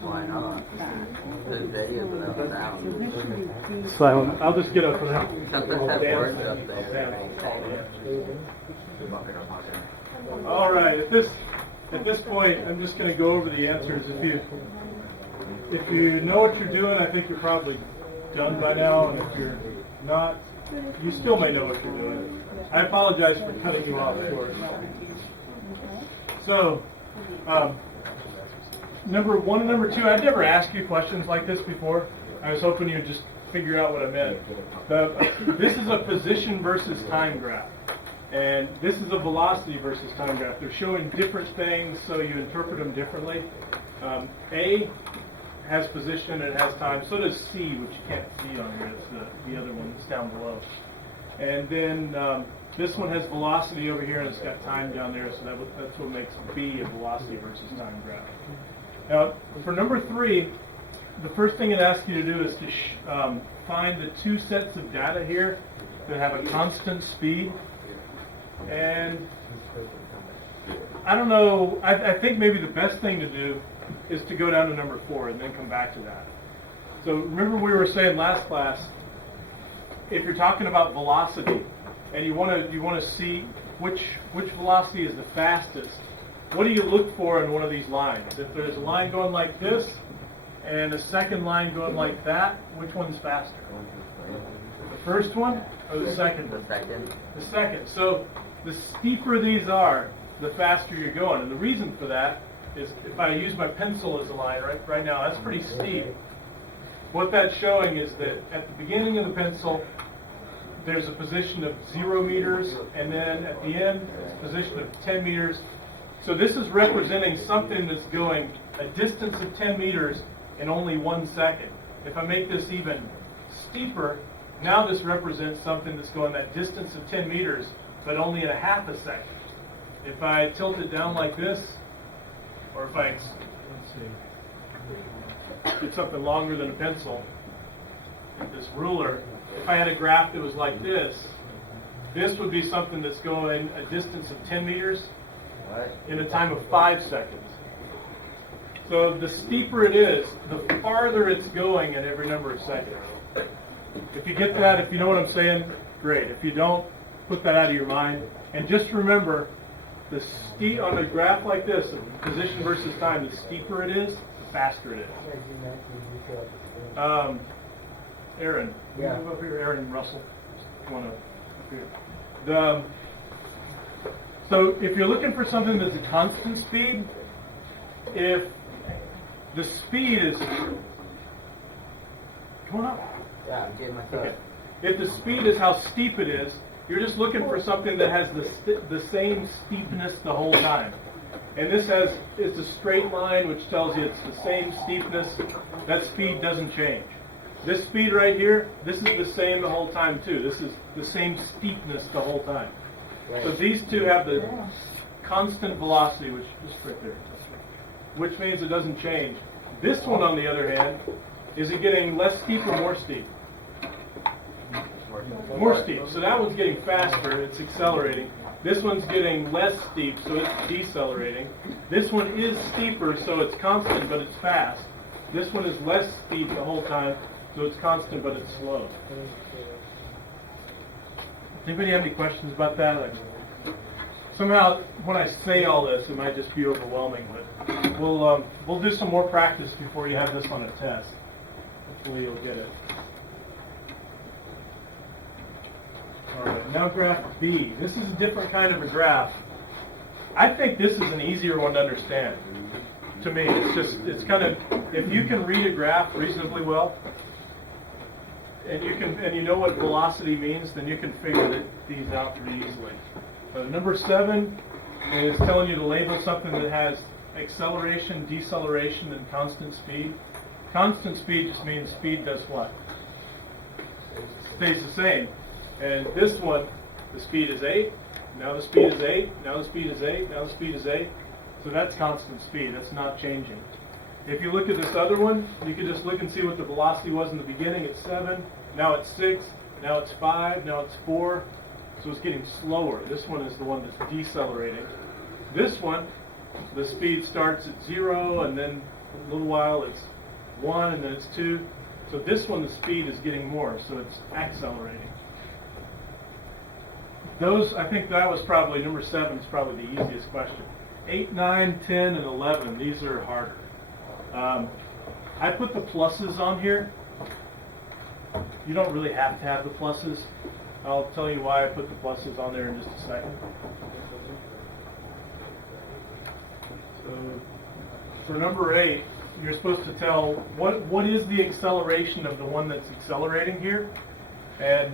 Why not? The video without sound. Silent. I'll just get up for now. Sometimes have words up there. All right. At this point, I'm just going to go over the answers. If you know what you're doing, I think you're probably done by now. And if you're not, you still may know what you're doing. I apologize for cutting you off short. So, number one and number two, I've never asked you questions like this before. I was hoping you'd just figure out what I meant. This is a position versus time graph. And this is a velocity versus time graph. They're showing different things, so you interpret them differently. A has position and it has time. So does C, which you can't see on here. It's the other one that's down below. And then this one has velocity over here, and it's got time down there. So that's what makes B a velocity versus time graph. Now, for number three, the first thing it asks you to do is to find the two sets of data here that have a constant speed. And I don't know, I think maybe the best thing to do is to go down to number four and then come back to that. So remember we were saying last class, if you're talking about velocity and you want to see which velocity is the fastest, what do you look for in one of these lines? If there's a line going like this and a second line going like that, which one's faster? The first one or the second one? The second. The second. So the steeper these are, the faster you're going. And the reason for that is if I use my pencil as a line right now, that's pretty steep. What that's showing is that at the beginning of the pencil, there's a position of 0 meters, and then at the end, it's a position of 10 meters. So this is representing something that's going a distance of 10 meters in only 1 second. If I make this even steeper, now this represents something that's going that distance of 10 meters, but only in a half a second. If I tilt it down like this, or if I, get something longer than a pencil, like this ruler, if I had a graph that was like this would be something that's going a distance of 10 meters in a time of 5 seconds. So the steeper it is, the farther it's going in every number of seconds. If you get that, if you know what I'm saying, great. If you don't, put that out of your mind. And just remember, on a graph like this, of position versus time, the steeper it is, the faster it is. Aaron, Yeah. move up here. Aaron Russell, come on up here. So if you're looking for something that's a constant speed, if the speed is, come on up. Yeah, I'm getting my Okay. If the speed is how steep it is, you're just looking for something that has the same steepness the whole time. And this it's a straight line, which tells you it's the same steepness. That speed doesn't change. This speed right here, this is the same the whole time too. This is the same steepness the whole time. So these two have the constant velocity, which is right there, which means it doesn't change. This one, on the other hand, is it getting less steep or more steep? More steep. So that one's getting faster, it's accelerating. This one's getting less steep, so it's decelerating. This one is steeper, so it's constant, but it's fast. This one is less steep the whole time, so it's constant, but it's slow. Anybody have any questions about that? Like, somehow, when I say all this, it might just be overwhelming, but we'll do some more practice before you have this on a test. Hopefully you'll get it. All right, now graph B. This is a different kind of a graph. I think this is an easier one to understand. To me, it's kind of, if you can read a graph reasonably well, and you know what velocity means, then you can figure these out pretty easily. Number 7 is telling you to label something that has acceleration, deceleration, and constant speed. Constant speed just means speed does what? Stays the same. And this one, the speed is 8, now the speed is 8, now the speed is 8, now the speed is 8. So that's constant speed, that's not changing. If you look at this other one, you can just look and see what the velocity was in the beginning. It's 7, now it's 6, now it's 5, now it's 4. So it's getting slower. This one is the one that's decelerating. This one, the speed starts at 0 and then a little while it's 1 and then it's 2. So this one, the speed is getting more, so it's accelerating. Those, I think that was probably, number 7 is probably the easiest question. 8, 9, 10, and 11, these are harder. I put the pluses on here. You don't really have to have the pluses. I'll tell you why I put the pluses on there in just a second. So for number 8, you're supposed to tell what is the acceleration of the one that's accelerating here. And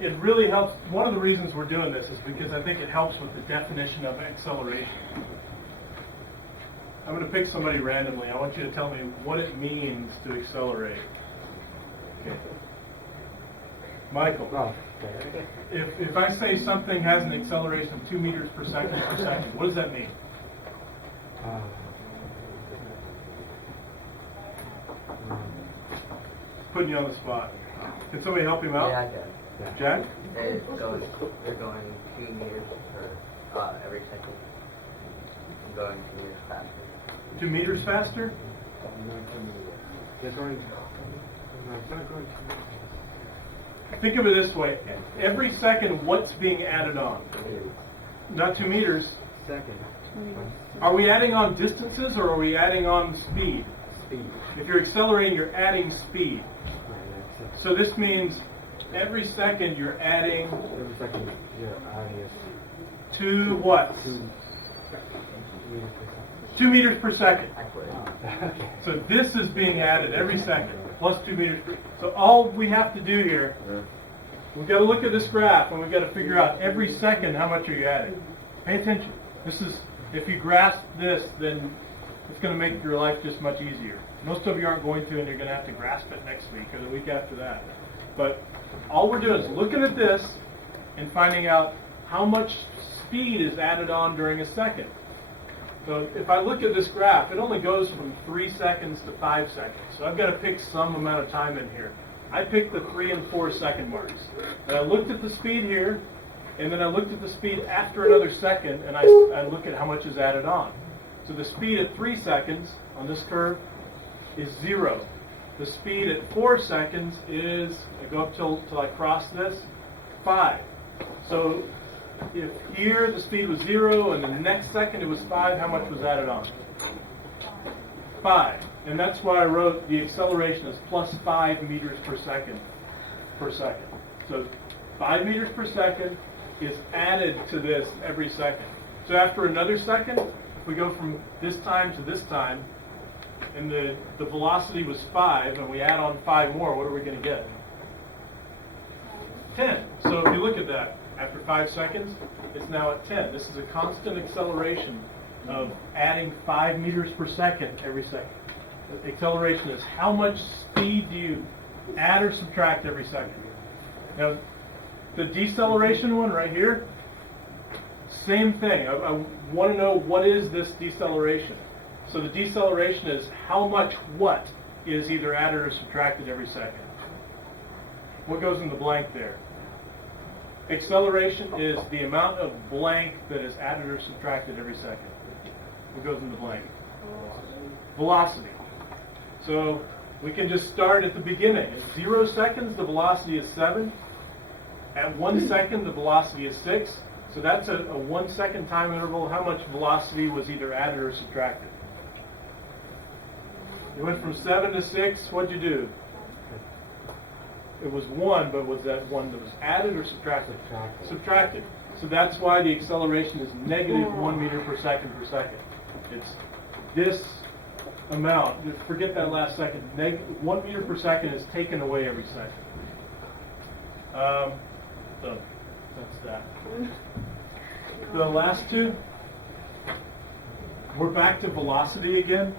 it really helps. One of the reasons we're doing this is because I think it helps with the definition of acceleration. I'm going to pick somebody randomly. I want you to tell me what it means to accelerate. Okay. Michael, if I say something has an acceleration of 2 meters per second, what does that mean? Putting you on the spot. Can somebody help him out? Yeah, I can. Jack? They're going 2 meters per every second. Going 2 meters faster. 2 meters faster? Think of it this way. Every second, what's being added on? Not 2 meters. Second. Are we adding on distances or are we adding on speed? Speed. If you're accelerating, you're adding speed. So this means every second you're adding Every second you're adding is 2 what? 2 meters per 2 meters per second. I quit. second. Okay. So this is being added every second, plus 2 meters per. So all we have to do here, we've got to look at this graph and we've got to figure out every second how much are you adding. Pay attention. This is, if you grasp this, then it's going to make your life just much easier. Most of you aren't going to, and you're going to have to grasp it next week or the week after that. But all we're doing is looking at this and finding out how much speed is added on during a second. So if I look at this graph, it only goes from 3 seconds to 5 seconds. So I've got to pick some amount of time in here. I picked the 3 and 4 second marks. And I looked at the speed here, and then I looked at the speed after another second, and I look at how much is added on. So the speed at 3 seconds on this curve is 0. The speed at 4 seconds is, I go up till I cross this, 5. So if here the speed was 0 and the next second it was 5, how much was added on? 5. And that's why I wrote the acceleration is plus 5 meters per second. So 5 meters per second is added to this every second. So after another second, if we go from this time to this time, and the velocity was 5, and we add on 5 more, what are we going to get? 10. So if you look at that, after 5 seconds, it's now at 10. This is a constant acceleration of adding 5 meters per second every second. Acceleration is how much speed do you add or subtract every second. Now, the deceleration one right here, same thing. I want to know what is this deceleration. So the deceleration is how much what is either added or subtracted every second. What goes in the blank there? Acceleration is the amount of blank that is added or subtracted every second. What goes in the blank? Velocity. So we can just start at the beginning. At 0 seconds, the velocity is 7. At 1 second, the velocity is 6. So that's a 1 second time interval. How much velocity was either added or subtracted? You went from 7 to 6. What'd you do? It was 1, but was that 1 that was added or subtracted? Subtracted. So that's why the acceleration is negative 1 meter per second per second. It's this amount. Forget that last second. 1 meter per second is taken away every second. So that's that. The last two, we're back to velocity again.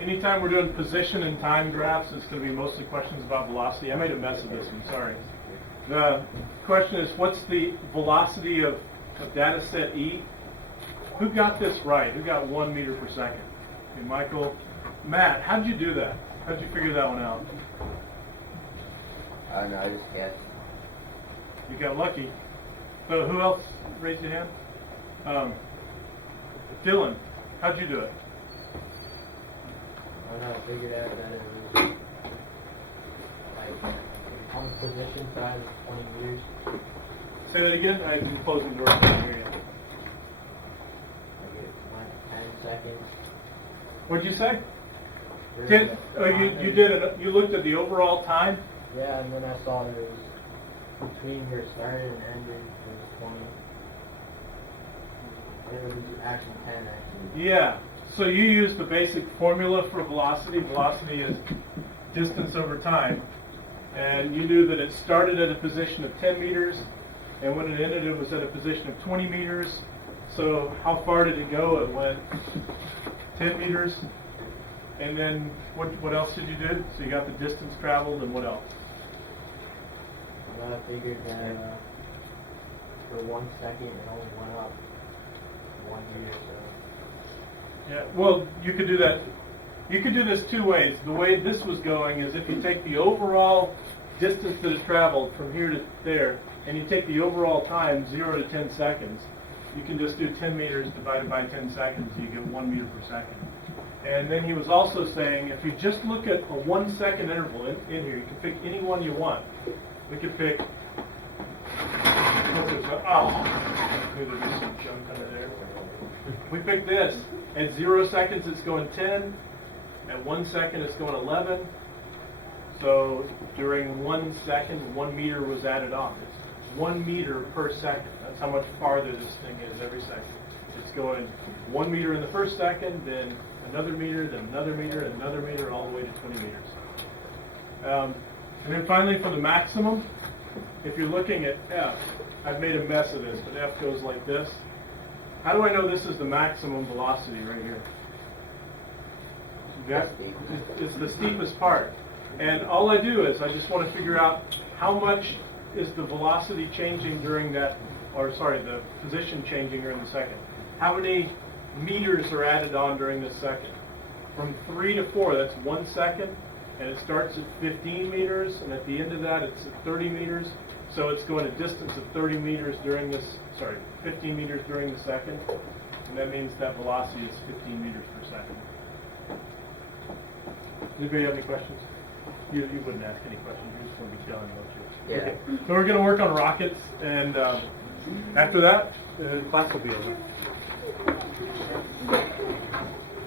Anytime we're doing position and time graphs, it's going to be mostly questions about velocity. I made a mess of this one, sorry. The question is, what's the velocity of data set E? Who got this right? Who got 1 meter per second? Okay, Michael. Matt, how did you do that? How did you figure that one out? I don't know, I just guessed. You got lucky. So who else raised your hand? Dylan, how'd you do it? I don't know, I figured out that it was like on the position side of 20 meters. Say that again. I didn't close the door. I can't hear you. Like it went 10 seconds. What'd you say? During 10. the Oh, you did it. You looked at the overall time. Yeah, and then I saw that it was between where it started and ended, it was 20. It was actually 10 actually. Yeah. So you use the basic formula for velocity. Velocity is distance over time. And you knew that it started at a position of 10 meters, and when it ended, it was at a position of 20 meters. So how far did it go? It went 10 meters. And then what else did you do? So you got the distance traveled, and what else? And then I figured that for 1 second it only went up 1 meter, so. Yeah, well, you could do that. You could do this two ways. The way this was going is if you take the overall distance that it traveled from here to there, and you take the overall time, 0 to 10 seconds, you can just do 10 meters divided by 10 seconds, so you get 1 meter per second. And then he was also saying, if you just look at a 1 second interval in here, you can pick any one you want. We could pick, maybe there's some junk under there. We pick this. At 0 seconds, it's going 10. At 1 second, it's going 11. So during 1 second, 1 meter was added on. It's 1 meter per second. That's how much farther this thing is every second. It's going 1 meter in the first second, then another meter, then another meter, and another meter, all the way to 20 meters. And then finally, for the maximum, if you're looking at F, I've made a mess of this, but F goes like this. How do I know this is the maximum velocity right here? It's the steepest part. And all I do is I just want to figure out how much is the velocity changing during that, or sorry, the position changing during the second. How many meters are added on during this second? From 3 to 4, that's 1 second, and it starts at 15 meters, and at the end of that it's at 30 meters. So it's going a distance of 30 meters during this, 15 meters during the second, and that means that velocity is 15 meters per second. Anybody have any questions? You wouldn't ask any questions, you just want to be telling about you. Yeah. Okay. So we're going to work on rockets, and after that, class will be over.